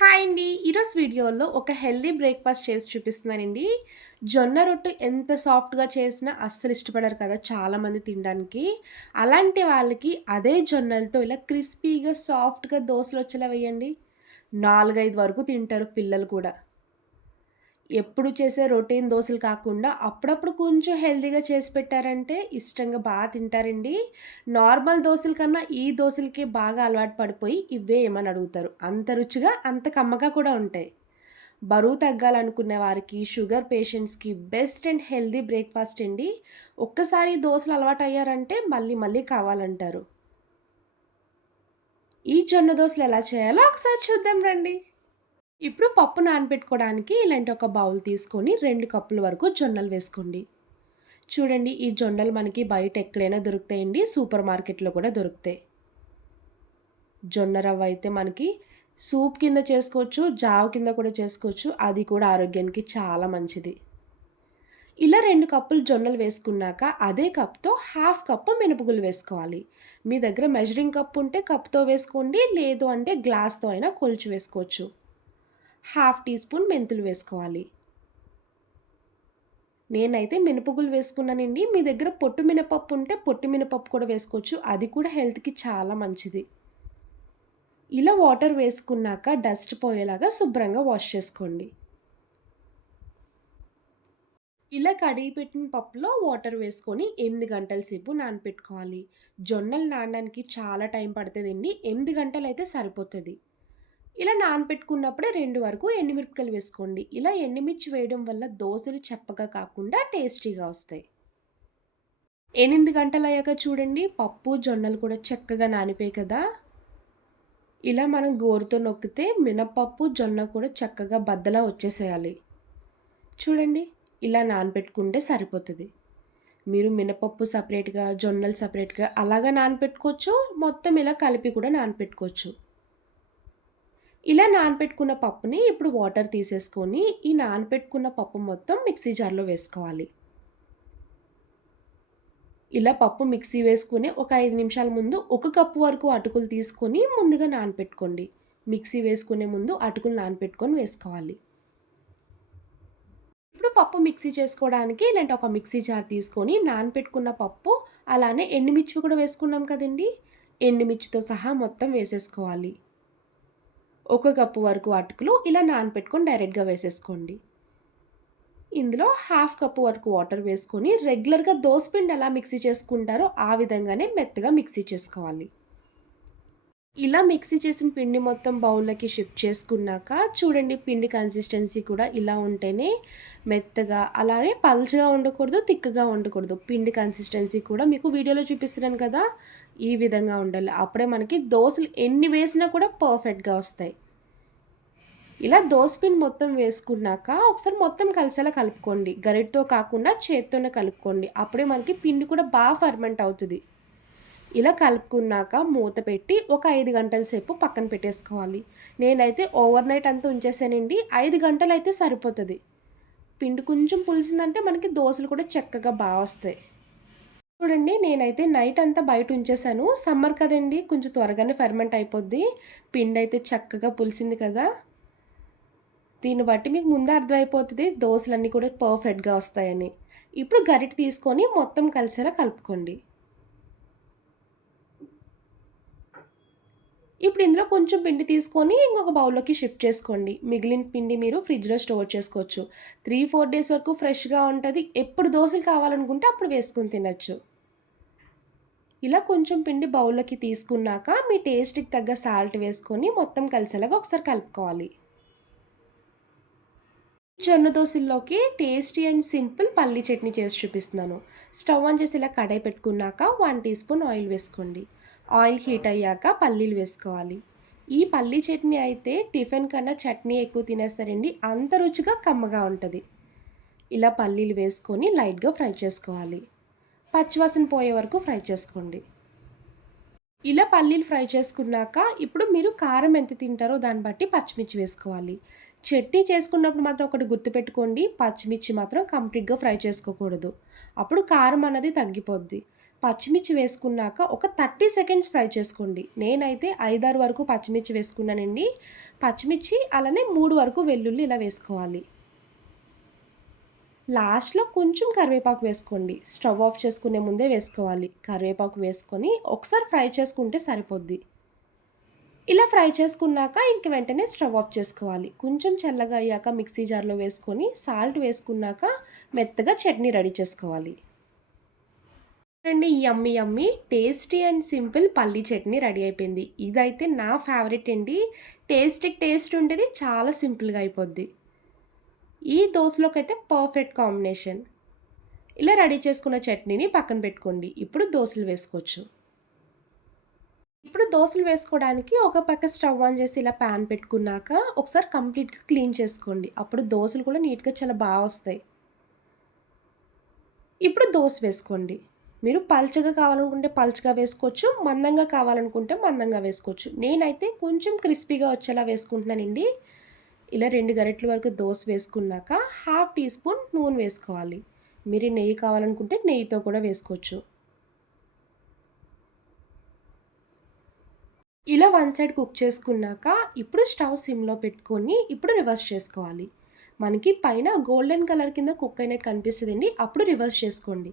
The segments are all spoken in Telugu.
హాయ్ అండి. ఈరోజు వీడియోలో ఒక హెల్దీ బ్రేక్ఫాస్ట్ చేసి చూపిస్తున్నానండి. జొన్న రొట్టె ఎంత సాఫ్ట్గా చేసినా అస్సలు ఇష్టపడరు కదా చాలామంది తినడానికి. అలాంటి వాళ్ళకి అదే జొన్నలతో ఇలా క్రిస్పీగా సాఫ్ట్గా దోశలు వచ్చేలా వేయండి. నాలుగైదు వరకు తింటారు పిల్లలు కూడా. ఎప్పుడు చేసే రొటీన్ దోశలు కాకుండా అప్పుడప్పుడు కొంచెం హెల్తీగా చేసి పెట్టారంటే ఇష్టంగా బాగా తింటారండి. నార్మల్ దోశల కన్నా ఈ దోశలకి బాగా అలవాటు పడిపోయి ఇవే ఏమని అడుగుతారు. అంత రుచిగా అంత కమ్మగా కూడా ఉంటాయి. బరువు తగ్గాలనుకునే వారికి షుగర్ పేషెంట్స్కి బెస్ట్ అండ్ హెల్దీ బ్రేక్ఫాస్ట్ అండి. ఒక్కసారి దోశలు అలవాటు అయ్యారంటే మళ్ళీ మళ్ళీ కావాలంటారు. ఈ జొన్న దోశలు ఎలా చేయాలో ఒకసారి చూద్దాం రండి. ఇప్పుడు పప్పు నానబెట్టుకోవడానికి ఇలాంటి ఒక బౌల్ తీసుకొని రెండు కప్పుల వరకు జొన్నలు వేసుకోండి. చూడండి ఈ జొన్నలు మనకి బయట ఎక్కడైనా దొరుకుతాయండి సూపర్ మార్కెట్లో కూడా దొరుకుతాయి. జొన్న రవ్వ అయితే మనకి సూప్ కింద చేసుకోవచ్చు జావ కింద కూడా చేసుకోవచ్చు అది కూడా ఆరోగ్యానికి చాలా మంచిది. ఇలా రెండు కప్పులు జొన్నలు వేసుకున్నాక అదే కప్తో హాఫ్ కప్పు మినపగులు వేసుకోవాలి. మీ దగ్గర మెజరింగ్ కప్ ఉంటే కప్తో వేసుకోండి లేదు అంటే గ్లాస్తో అయినా కొలిచి వేసుకోవచ్చు. హాఫ్ టీ స్పూన్ మెంతులు వేసుకోవాలి. నేనైతే మినపగులు వేసుకున్నానండి. మీ దగ్గర పొట్టు మినపప్పు ఉంటే పొట్టు మినపప్పు కూడా వేసుకోవచ్చు. అది కూడా హెల్త్కి చాలా మంచిది. ఇలా వాటర్ వేసుకున్నాక డస్ట్ పోయేలాగా శుభ్రంగా వాష్ చేసుకోండి. ఇలా కడిగి పెట్టిన పప్పులో వాటర్ వేసుకొని ఎనిమిది గంటల సేపు నానపెట్టుకోవాలి. జొన్నలు నానడానికి చాలా టైం పడుతుందండి. ఎనిమిది గంటలు అయితే సరిపోతుంది. ఇలా నానపెట్టుకున్నప్పుడే రెండు వరకు ఎండుమిరపకాయలు వేసుకోండి. ఇలా ఎండుమిర్చి వేయడం వల్ల దోశలు చెప్పగా కాకుండా టేస్టీగా వస్తాయి. ఎనిమిది గంటలు అయ్యాక చూడండి పప్పు జొన్నలు కూడా చక్కగా నానిపోయి కదా. ఇలా మనం గోరుతో నొక్కితే మినపప్పు జొన్న కూడా చక్కగా బద్దలా వచ్చేసేయాలి. చూడండి ఇలా నానపెట్టుకుంటే సరిపోతుంది. మీరు మినపప్పు సపరేట్గా జొన్నలు సపరేట్గా అలాగా నానపెట్టుకోవచ్చు మొత్తం ఇలా కలిపి కూడా నానపెట్టుకోవచ్చు ఇలా నానపెట్టుకున్న పప్పుని ఇప్పుడు వాటర్ తీసేసుకొని ఈ నానపెట్టుకున్న పప్పు మొత్తం మిక్సీ జార్లో వేసుకోవాలి. ఇలా పప్పు మిక్సీ వేసుకుని ఒక ఐదు నిమిషాల ముందు ఒక కప్పు వరకు అటుకులు తీసుకొని ముందుగా నానపెట్టుకోండి. మిక్సీ వేసుకునే ముందు అటుకులు నానపెట్టుకొని వేసుకోవాలి. ఇప్పుడు పప్పు మిక్సీ చేసుకోవడానికి ఇలాంటి ఒక మిక్సీ జార్ తీసుకొని నానపెట్టుకున్న పప్పు అలానే ఎండుమిర్చి కూడా వేసుకున్నాం కదండి. ఎండుమిర్చితో సహా మొత్తం వేసేసుకోవాలి. ఒక కప్పు వరకు అటుకులు ఇలా నానపెట్టుకొని డైరెక్ట్గా వేసేసుకోండి. ఇందులో హాఫ్ కప్పు వరకు వాటర్ వేసుకొని రెగ్యులర్గా దోసపిండి ఎలా మిక్సీ చేసుకుంటారో ఆ విధంగానే మెత్తగా మిక్సీ చేసుకోవాలి. ఇలా మిక్సీ చేసిన పిండి మొత్తం బౌల్లోకి షిఫ్ట్ చేసుకున్నాక చూడండి పిండి కన్సిస్టెన్సీ కూడా ఇలా ఉంటేనే మెత్తగా అలాగే పల్చగా ఉండకూడదు తిక్కగా ఉండకూడదు. పిండి కన్సిస్టెన్సీ కూడా మీకు వీడియోలో చూపిస్తున్నాను కదా ఈ విధంగా ఉండాలి. అప్పుడే మనకి దోశలు ఎన్ని వేసినా కూడా పర్ఫెక్ట్గా వస్తాయి. ఇలా దోసపిండి మొత్తం వేసుకున్నాక ఒకసారి మొత్తం కలిసేలా కలుపుకోండి. గరిటతో కాకుండా చేత్తోనే కలుపుకోండి. అప్పుడే మనకి పిండి కూడా బాగా ఫర్మెంట్ అవుతుంది. ఇలా కలుపుకున్నాక మూత పెట్టి ఒక ఐదు గంటల సేపు పక్కన పెట్టేసుకోవాలి. నేనైతే ఓవర్ నైట్ అంతా ఉంచేసానండి. ఐదు గంటలు అయితే సరిపోతుంది. పిండి కొంచెం పులిసిందంటే మనకి దోశలు కూడా చక్కగా బాగా వస్తాయి. చూడండి నేనైతే నైట్ అంతా బయట ఉంచేసాను. సమ్మర్ కదండి కొంచెం త్వరగానే ఫెర్మెంట్ అయిపోద్ది. పిండి అయితే చక్కగా పులిసింది కదా. దీన్ని బట్టి మీకు ముందే అర్థమైపోతుంది దోశలన్నీ కూడా పర్ఫెక్ట్గా వస్తాయని. ఇప్పుడు గరిట తీసుకొని మొత్తం కలిసేలా కలుపుకోండి. ఇప్పుడు ఇందులో కొంచెం పిండి తీసుకొని ఇంకొక బౌల్లోకి షిఫ్ట్ చేసుకోండి. మిగిలిన పిండి మీరు ఫ్రిడ్జ్లో స్టోర్ చేసుకోవచ్చు. త్రీ ఫోర్ డేస్ వరకు ఫ్రెష్గా ఉంటుంది. ఎప్పుడు దోశలు కావాలనుకుంటే అప్పుడు వేసుకొని తినచ్చు. ఇలా కొంచెం పిండి బౌల్లోకి తీసుకున్నాక మీ టేస్ట్కి తగ్గ సాల్ట్ వేసుకొని మొత్తం కలిసేలాగా ఒకసారి కలుపుకోవాలి. జొన్న దోశల్లోకి టేస్టీ అండ్ సింపుల్ పల్లీ చట్నీ చేసి చూపిస్తున్నాను. స్టవ్ ఆన్ చేసి ఇలా కడాయి పెట్టుకున్నాక వన్ టీ స్పూన్ ఆయిల్ వేసుకోండి. ఆయిల్ హీట్ అయ్యాక పల్లీలు వేసుకోవాలి. ఈ పల్లీ చట్నీ అయితే టిఫిన్ కన్నా చట్నీ ఎక్కువ తినేస్తారండి. అంత రుచిగా కమ్మగా ఉంటుంది. ఇలా పల్లీలు వేసుకొని లైట్గా ఫ్రై చేసుకోవాలి. పచ్చివాసన పోయే వరకు ఫ్రై చేసుకోండి. ఇలా పల్లీలు ఫ్రై చేసుకున్నాక ఇప్పుడు మీరు కారం ఎంత తింటారో దాన్ని బట్టి పచ్చిమిర్చి వేసుకోవాలి. చట్నీ చేసుకున్నప్పుడు మాత్రం ఒకటి గుర్తుపెట్టుకోండి. పచ్చిమిర్చి మాత్రం కంప్లీట్గా ఫ్రై చేసుకోకూడదు. అప్పుడు కారం అన్నది తగ్గిపోద్ది. పచ్చిమిర్చి వేసుకున్నాక ఒక థర్టీ సెకండ్స్ ఫ్రై చేసుకోండి. నేనైతే ఐదారు వరకు పచ్చిమిర్చి వేసుకున్నానండి. పచ్చిమిర్చి అలానే మూడు వరకు వెల్లుల్లి ఇలా వేసుకోవాలి. లాస్ట్లో కొంచెం కరివేపాకు వేసుకోండి. స్టవ్ ఆఫ్ చేసుకునే ముందే వేసుకోవాలి. కరివేపాకు వేసుకొని ఒకసారి ఫ్రై చేసుకుంటే సరిపోద్ది. ఇలా ఫ్రై చేసుకున్నాక ఇంక వెంటనే స్టవ్ ఆఫ్ చేసుకోవాలి. కొంచెం చల్లగా అయ్యాక మిక్సీ జార్లో వేసుకొని సాల్ట్ వేసుకున్నాక మెత్తగా చట్నీ రెడీ చేసుకోవాలి. చూడండి yummy yummy tasty and simple పల్లీ చట్నీ రెడీ అయిపోయింది. ఇదైతే నా ఫేవరెట్ అండి. టేస్ట్కి టేస్ట్ ఉండేది చాలా సింపుల్గా అయిపోద్ది. ఈ దోశలోకి అయితే పర్ఫెక్ట్ కాంబినేషన్. ఇలా రెడీ చేసుకున్న చట్నీని పక్కన పెట్టుకోండి. ఇప్పుడు దోశలు వేసుకోవచ్చు. ఇప్పుడు దోశలు వేసుకోవడానికి ఒక పక్క స్టవ్ ఆన్ చేసి ఇలా ప్యాన్ పెట్టుకున్నాక ఒకసారి కంప్లీట్గా క్లీన్ చేసుకోండి. అప్పుడు దోశలు కూడా నీట్గా చాలా బాగా వస్తాయి. ఇప్పుడు దోశ వేసుకోండి. మీరు పల్చగా కావాలనుకుంటే పల్చగా వేసుకోవచ్చు మందంగా కావాలనుకుంటే మందంగా వేసుకోవచ్చు. నేనైతే కొంచెం క్రిస్పీగా వచ్చేలా వేసుకుంటున్నానండి. ఇలా రెండు గరెట్ల వరకు దోశ వేసుకున్నాక హాఫ్ టీ స్పూన్ నూనె వేసుకోవాలి. మీరు నెయ్యి కావాలనుకుంటే నెయ్యితో కూడా వేసుకోవచ్చు. ఇలా వన్ సైడ్ కుక్ చేసుకున్నాక ఇప్పుడు స్టవ్ సిమ్లో పెట్టుకొని ఇప్పుడు రివర్స్ చేసుకోవాలి. మనకి పైన గోల్డెన్ కలర్ కింద కుక్ అయినట్టు కనిపిస్తుందండి. అప్పుడు రివర్స్ చేసుకోండి.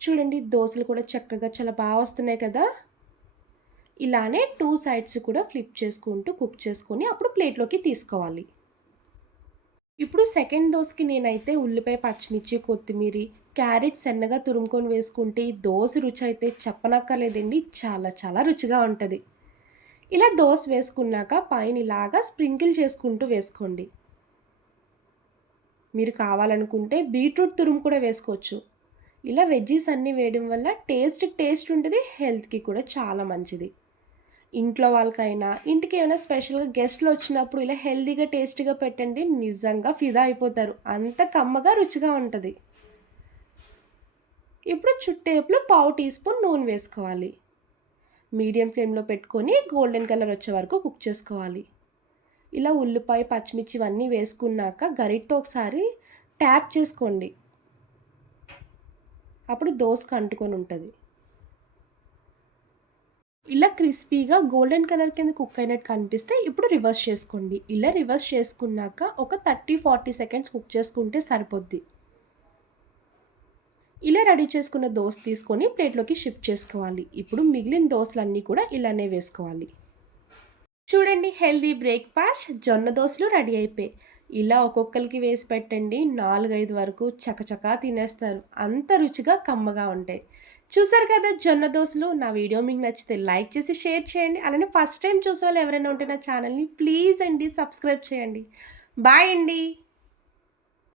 చూడండి దోశలు కూడా చక్కగా చాలా బాగా వస్తున్నాయి కదా. ఇలానే టూ సైడ్స్ కూడా ఫ్లిప్ చేసుకుంటూ కుక్ చేసుకొని అప్పుడు ప్లేట్లోకి తీసుకోవాలి. ఇప్పుడు సెకండ్ దోశకి నేనైతే ఉల్లిపాయ పచ్చిమిర్చి కొత్తిమీర క్యారెట్ సన్నగా తురుముకొని వేసుకుంటే దోశ రుచి అయితే చెప్పనక్కర్లేదండి చాలా చాలా రుచిగా ఉంటుంది. ఇలా దోశ వేసుకున్నాక పైన ఇలాగా స్ప్రింకిల్ చేసుకుంటూ వేసుకోండి. మీరు కావాలనుకుంటే బీట్రూట్ తురుము కూడా వేసుకోవచ్చు. ఇలా వెజ్జీస్ అన్నీ వేయడం వల్ల టేస్ట్ టేస్ట్ ఉంటుంది హెల్త్కి కూడా చాలా మంచిది. ఇంట్లో వాళ్ళకైనా ఇంటికి ఏమైనా స్పెషల్గా గెస్ట్లు వచ్చినప్పుడు ఇలా హెల్తీగా టేస్టీగా పెట్టండి నిజంగా ఫిదా అయిపోతారు. అంత కమ్మగా రుచిగా ఉంటుంది. ఇప్పుడు చుట్టేపులో పావు టీ స్పూన్ నూనె వేసుకోవాలి. మీడియం ఫ్లేమ్లో పెట్టుకొని గోల్డెన్ కలర్ వచ్చే వరకు కుక్ చేసుకోవాలి. ఇలా ఉల్లిపాయ పచ్చిమిర్చి ఇవన్నీ వేసుకున్నాక గరిటతో ఒకసారి ట్యాప్ చేసుకోండి. అప్పుడు దోసకు అంటుకొని ఉంటుంది. ఇలా క్రిస్పీగా గోల్డెన్ కలర్ కింద కుక్ అయినట్టు కనిపిస్తే ఇప్పుడు రివర్స్ చేసుకోండి. ఇలా రివర్స్ చేసుకున్నాక ఒక థర్టీ ఫార్టీ సెకండ్స్ కుక్ చేసుకుంటే సరిపోద్ది. ఇలా రెడీ చేసుకున్న దోశ తీసుకొని ప్లేట్లోకి షిఫ్ట్ చేసుకోవాలి. ఇప్పుడు మిగిలిన దోశలన్నీ కూడా ఇలానే వేసుకోవాలి. చూడండి హెల్దీ బ్రేక్ఫాస్ట్ జొన్న దోశలు రెడీ అయిపోయాయి. ఇలా ఒక్కొక్కరికి వేసి పెట్టండి. నాలుగైదు వరకు చకచకా తినేస్తారు. అంత రుచిగా కమ్మగా ఉంటాయి. చూసారు కదా జొన్న దోశలు. నా వీడియో మీకు నచ్చితే లైక్ చేసి షేర్ చేయండి. అలానే ఫస్ట్ టైం చూసే వాళ్ళు ఎవరైనా ఉంటే నా ఛానల్ని ప్లీజ్ అండి సబ్స్క్రైబ్ చేయండి. బాయ్ అండి.